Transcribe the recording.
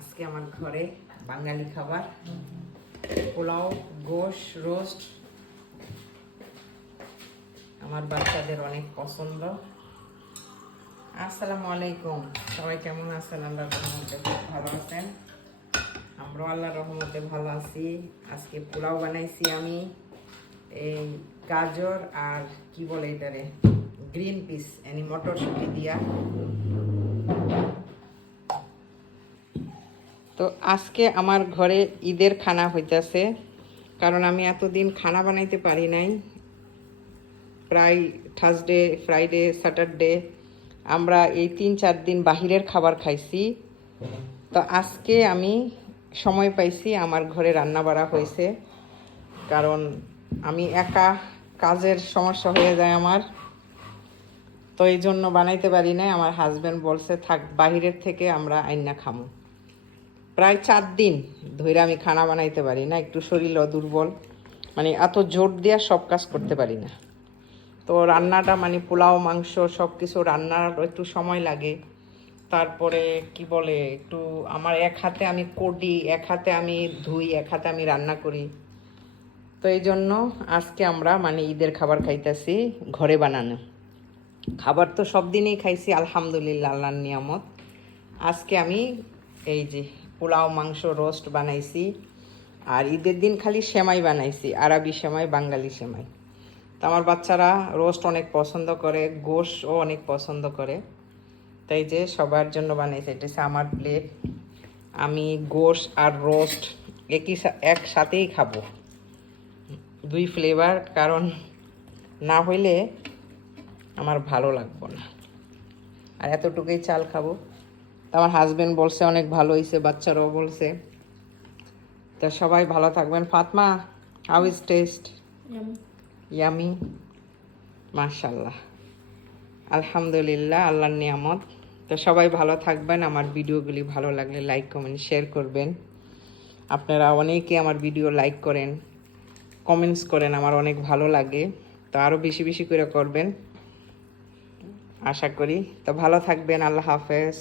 আজকে আমার ঘরে বাঙালি খাবার, পোলাও, গোশ, রোস্ট। আমার বাচ্চাদের অনেক পছন্দ। আসসালামু আলাইকুম, সবাই কেমন আছেন? আল্লাহর রহমতে খুব ভালো আছেন। আমরাও আল্লাহর রহমতে ভালো আছি। আজকে পোলাও বানাইছি আমি, এই গাজর আর কি বলে এটারে, গ্রিন পিস এনি মটরশুঁটি দিয়া। তো আজকে আমার ঘরে ঈদের খানা হইতেছে, কারণ আমি এতদিন খানা বানাইতে পারি নাই। প্রায় থার্সডে, ফ্রাইডে, স্যাটারডে আমরা এই 3-4 দিন বাহিরের খাবার খাইছি। তো আজকে আমি সময় পাইছি, আমার ঘরে রান্না বাড়া হয়েছে, কারণ আমি একা, কাজের সমস্যা হয়ে যায় আমার, তো এই জন্য বানাইতে পারি নাই। আমার হাজব্যান্ড বলছে থাক, বাহিরের থেকে আমরা আইনা খামো। প্রায় 4 দিন ধরে আমি খানা বানাইতে পারি না, একটু শরীরও দুর্বল, মানে এত জোর দিয়া সব কাজ করতে পারি না। তো রান্নাটা মানে পোলাও, মাংস সব কিছু রান্নার একটু সময় লাগে। তারপরে কি বলে, একটু আমার এক হাতে আমি করি, এক হাতে আমি ধুই, এক হাতে আমি রান্না করি। তো এই জন্য আজকে আমরা মানে ঈদের খাবার খাইতেছি, ঘরে বানানো খাবার। তো সব দিনেই খাইছি আলহামদুলিল্লাহ, আল্লাহর নিয়ামত। আজকে আমি এই যে পোলাও, মাংস, রোস্ট বানাইছি। আর ঈদের দিন খালি সেমাই বানাইছি, আরবি সেমাই, বাঙালি সেমাই। তো আমার বাচ্চারা রোস্ট অনেক পছন্দ করে, গোশও অনেক পছন্দ করে, তাই যে সবার জন্য বানাইছি। এটা হচ্ছে আমার প্লেট। আমি গোশ আর রোস্ট একসাথেই খাবো, 2 ফ্লেভার, কারণ না হইলে আমার ভালো লাগবে না। আর এতটুকুই চাল খাবো। তো আমার হাজব্যান্ড বলছে অনেক ভালো হয়েছে, বাচ্চারাও বলছে। তা সবাই ভালো থাকবেন। Fatma, how is test? Yummy, মাশাল্লাহ, আলহামদুলিল্লাহ, আল্লাহর নিয়ামত। তো সবাই ভালো থাকবেন। আমার ভিডিওগুলি ভালো লাগলে লাইক, কমেন্ট, শেয়ার করবেন। আপনারা অনেকে আমার ভিডিও লাইক করেন, কমেন্টস করেন, আমার অনেক ভালো লাগে। তো আরও বেশি বেশি করে করবেন আশা করি। তো ভালো থাকবেন, আল্লাহ হাফেজ।